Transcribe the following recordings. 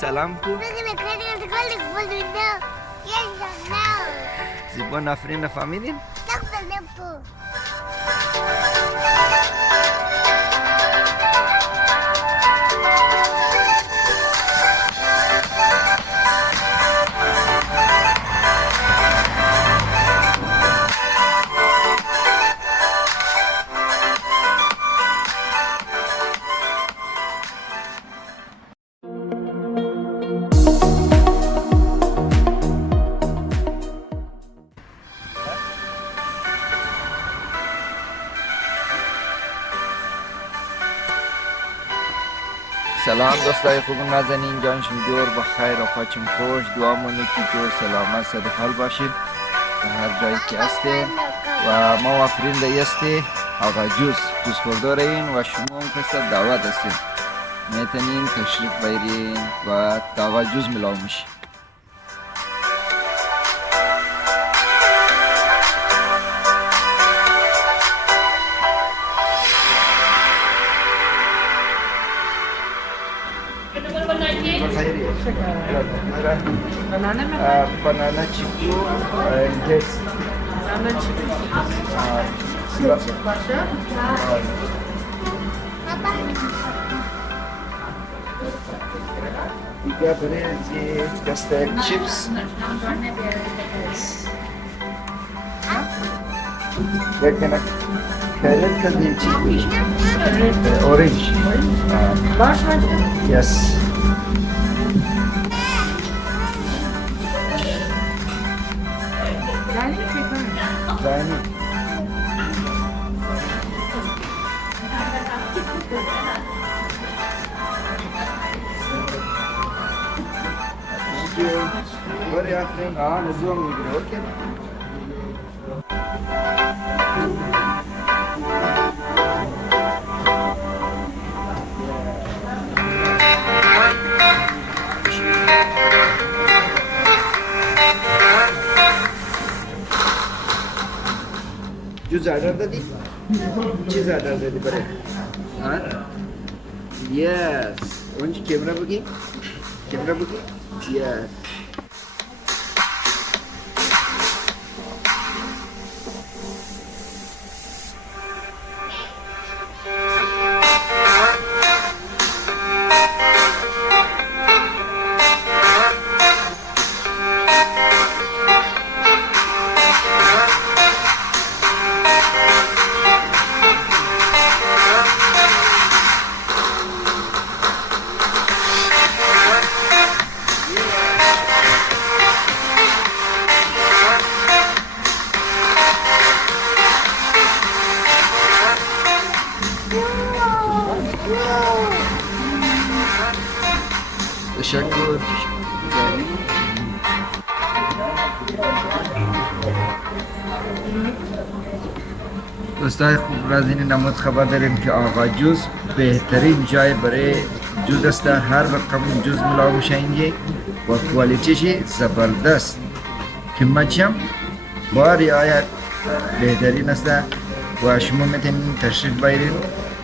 سلام کو زیبان آفرین نفهمیدین؟ سلام دوستای خوب نازنین، جانشون جور بخیر و خاچم خوش. دعا مونه که جور سلامت صد حال باشید هر جایی که هستین و ما وافرین دیستی آقا جوس خوردار این و شما هم کسی دعوت هستین میتونین تشریف بیارین و آقا جوس ملاو میشین. Banana chiku and dates. Banana chiku. Tiga beri custard chips. What kind of carrot can be chips? Orange. Yes. Dining. Thank you. Very often on a Zoom meeting, okay? Juice order dadi? Cheese order dadi bare. Haan? Yes. Onde camera bagi? Camera bagi? Yes. Teşekkür. دوستای خوب از این نمود خبر داریم که آقا جوز بهترین جای برای جوز است. هر رقم جوز ملاو میشه اینجا و کوالیتیش زبردست، قیمتش هم با رعایت بهترین است و شما میتونید تشریف بیارید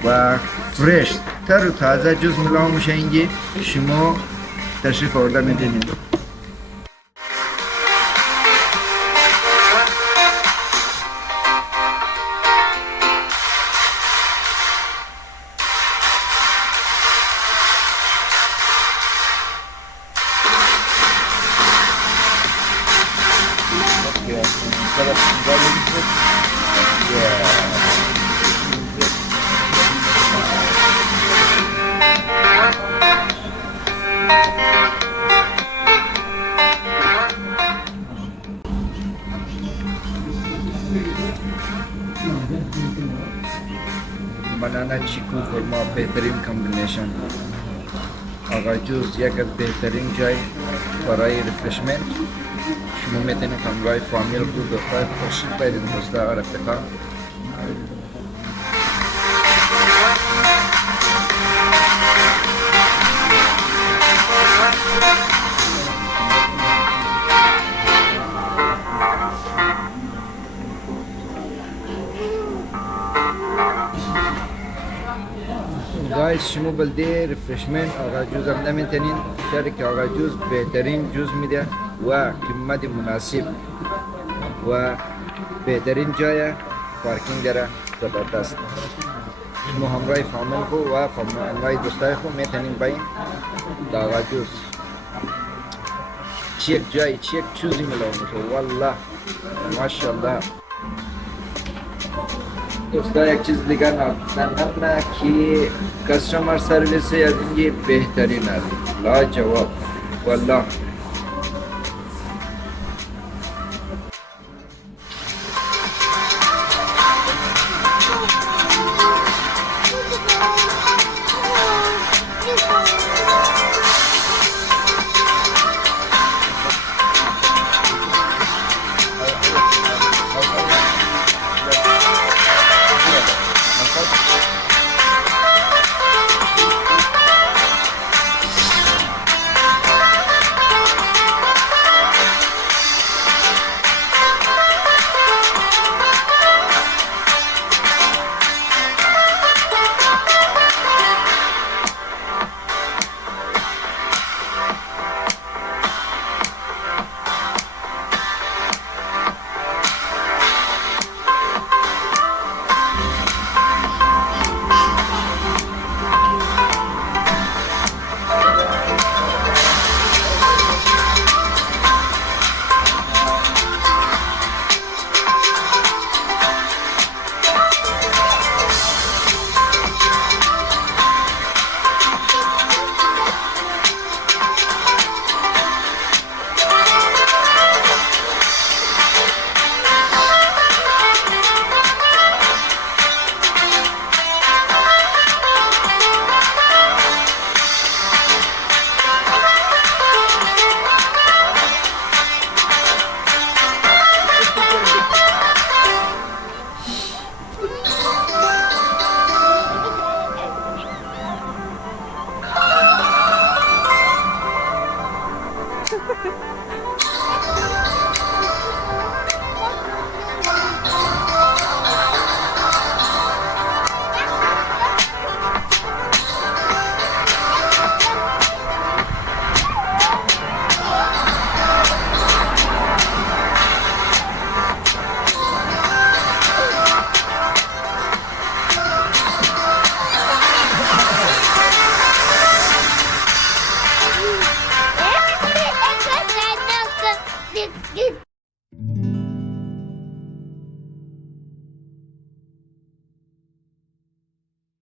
و فرش تر و تازه جوز ملاو میشه اینجا شما تشریف آورده میتونید. बनाना चीकू खुरमा बेहतरीन कॉम्बिनेशन. आगा जूस یک از بهترین جای برای ریفرشمنت. شما میتونید همراه فامیل خود بخواهد تشریف بیارید دوستا و رفقا. گایز شما بلده رفرشمنت آقا جوز هم نمیتونین، شرکت آقا جوز بهترین جوز میده و قیمت مناسب و بهترین جای پارکینگ داره، زبردست. شما همراه فامیل خو و همراه دوستای خو میتونین باین دا آقا جوز. چیک جای چیک چوزی ملاومه والله ماشاءالله. دوستا یک چیز دیگر نگفتن نه که کستمر سرویس از اینجا بهترین است، لا جواب والله.